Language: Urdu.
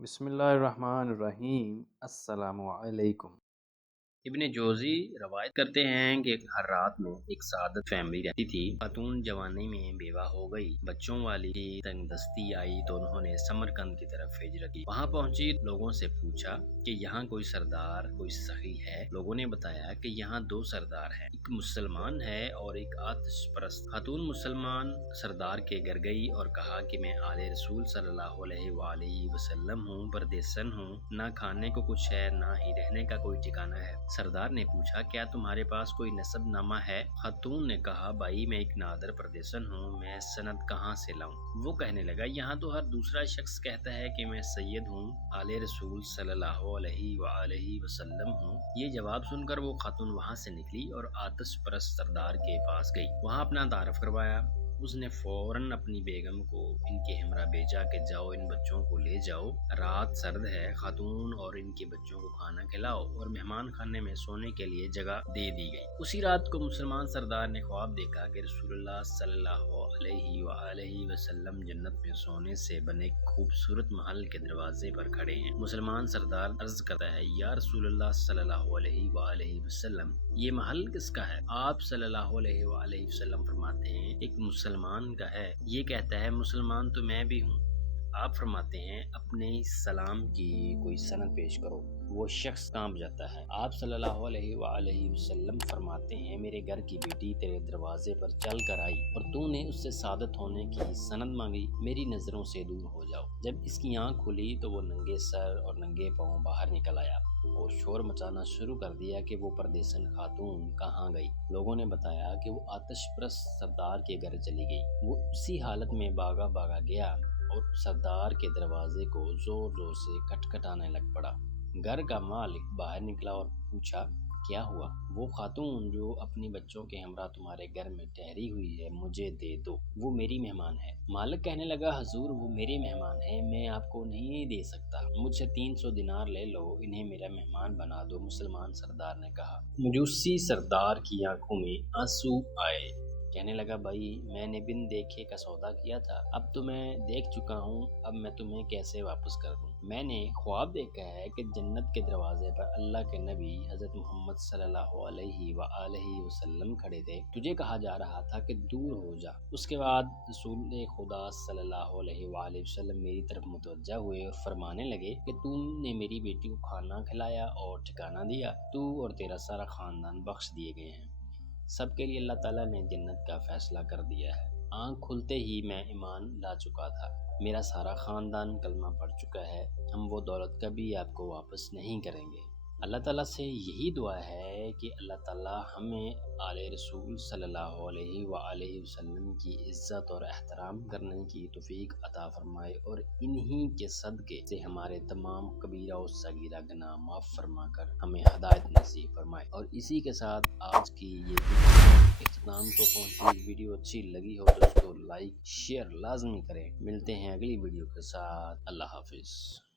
بسم اللہ الرحمن الرحیم۔ السلام علیکم۔ ابن جوزی روایت کرتے ہیں کہ ہر رات میں ایک سعادت فیملی رہتی تھی۔ خاتون جوانی میں بیوہ ہو گئی، بچوں والی تنگ دستی آئی تو انہوں نے سمرقند کی طرف ہجرت کی۔ وہاں پہنچی، لوگوں سے پوچھا کہ یہاں کوئی سردار، کوئی سخی ہے؟ لوگوں نے بتایا کہ یہاں دو سردار ہیں، ایک مسلمان ہے اور ایک آتش پرست۔ خاتون مسلمان سردار کے گھر گئی اور کہا کہ میں آل رسول صلی اللہ علیہ وآلہ وسلم ہوں، پردیسن ہوں، نہ کھانے کو کچھ ہے، نہ ہی رہنے کا کوئی ٹھکانہ ہے۔ سردار نے پوچھا کیا تمہارے پاس کوئی نسب نامہ ہے؟ خاتون نے کہا بھائی میں ایک نادر پردیسن ہوں، میں سند کہاں سے لاؤں؟ وہ کہنے لگا یہاں تو ہر دوسرا شخص کہتا ہے کہ میں سید ہوں، آل رسول صلی اللہ علیہ وآلہ وسلم ہوں۔ یہ جواب سن کر وہ خاتون وہاں سے نکلی اور آتش پرست سردار کے پاس گئی، وہاں اپنا تعارف کروایا۔ اس نے فوراً اپنی بیگم کو ان کے ہمراہ بھیجا کہ جاؤ ان بچوں کو لے جاؤ، رات سرد ہے، خاتون اور ان کے بچوں کو کھانا کھلاؤ، اور مہمان خانے میں سونے کے لیے جگہ دے دی گئی۔ اسی رات کو مسلمان سردار نے خواب دیکھا کہ رسول اللہ صلی اللہ علیہ وآلہ وسلم جنت میں سونے سے بنے خوبصورت محل کے دروازے پر کھڑے ہیں۔ مسلمان سردار عرض کرتا ہے یا رسول اللہ صلی اللہ علیہ وآلہ وسلم یہ محل کس کا ہے؟ آپ صلی اللہ علیہ وآلہ وسلم فرماتے ہیں ایک مسلمان کا ہے۔ یہ کہتا ہے مسلمان تو میں بھی ہوں۔ آپ فرماتے ہیں اپنے سلام کی کوئی سند پیش کرو۔ وہ شخص کانپ جاتا ہے۔ آپ صلی اللہ علیہ وآلہ وسلم فرماتے ہیں میرے گھر کی بیٹی تیرے دروازے پر چل کر آئی اور تو نے اس سے سعادت ہونے کی سند مانگی، میری نظروں سے دور ہو جاؤ۔ جب اس کی آنکھ کھلی تو وہ ننگے سر اور ننگے پاؤں باہر نکل آیا اور شور مچانا شروع کر دیا کہ وہ پردیسن خاتون کہاں گئی۔ لوگوں نے بتایا کہ وہ آتش پرست سردار کے گھر چلی گئی۔ وہ اسی حالت میں بھاگا گیا اور سردار کے دروازے کو زور زور سے کھٹکھٹانے لگ پڑا۔ گھر کا مالک باہر نکلا اور پوچھا کیا ہوا؟ وہ خاتون جو اپنے بچوں کے ہمراہ تمہارے گھر میں ٹھہری ہوئی ہے مجھے دے دو، وہ میری مہمان ہے۔ مالک کہنے لگا حضور وہ میری مہمان ہے، میں آپ کو نہیں دے سکتا، مجھ سے 300 دینار لے لو، انہیں میرا مہمان بنا دو۔ مسلمان سردار نے کہا۔ مجوسی سردار کی آنکھوں میں آنسو آئے، کہنے لگا بھائی میں نے بن دیکھے کا سودا کیا تھا، اب تو میں دیکھ چکا ہوں، اب میں تمہیں کیسے واپس کر دوں؟ میں نے خواب دیکھا ہے کہ جنت کے دروازے پر اللہ کے نبی حضرت محمد صلی اللہ علیہ وآلہ وسلم کھڑے تھے، تجھے کہا جا رہا تھا کہ دور ہو جا۔ اس کے بعد رسول خدا صلی اللہ علیہ وآلہ وسلم میری طرف متوجہ ہوئے اور فرمانے لگے کہ تم نے میری بیٹی کو کھانا کھلایا اور ٹھکانہ دیا، تو اور تیرا سارا خاندان بخش دیے گئے ہیں۔ سب کے لیے اللہ تعالیٰ نے جنت کا فیصلہ کر دیا ہے۔ آنکھ کھلتے ہی میں ایمان لا چکا تھا، میرا سارا خاندان کلمہ پڑھ چکا ہے، ہم وہ دولت کبھی آپ کو واپس نہیں کریں گے۔ اللہ تعالیٰ سے یہی دعا ہے کہ اللہ تعالیٰ ہمیں آل رسول صلی اللہ علیہ وآلہ وسلم کی عزت اور احترام کرنے کی توفیق عطا فرمائے اور انہی کے صدقے سے ہمارے تمام کبیرہ و صغیرہ گناہ معاف فرما کر ہمیں ہدایت نصیب فرمائے۔ اور اسی کے ساتھ آج کی یہ اختتام کو پہنچی ویڈیو اچھی لگی ہو تو اس کو لائک شیئر لازمی کریں۔ ملتے ہیں اگلی ویڈیو کے ساتھ، اللہ حافظ۔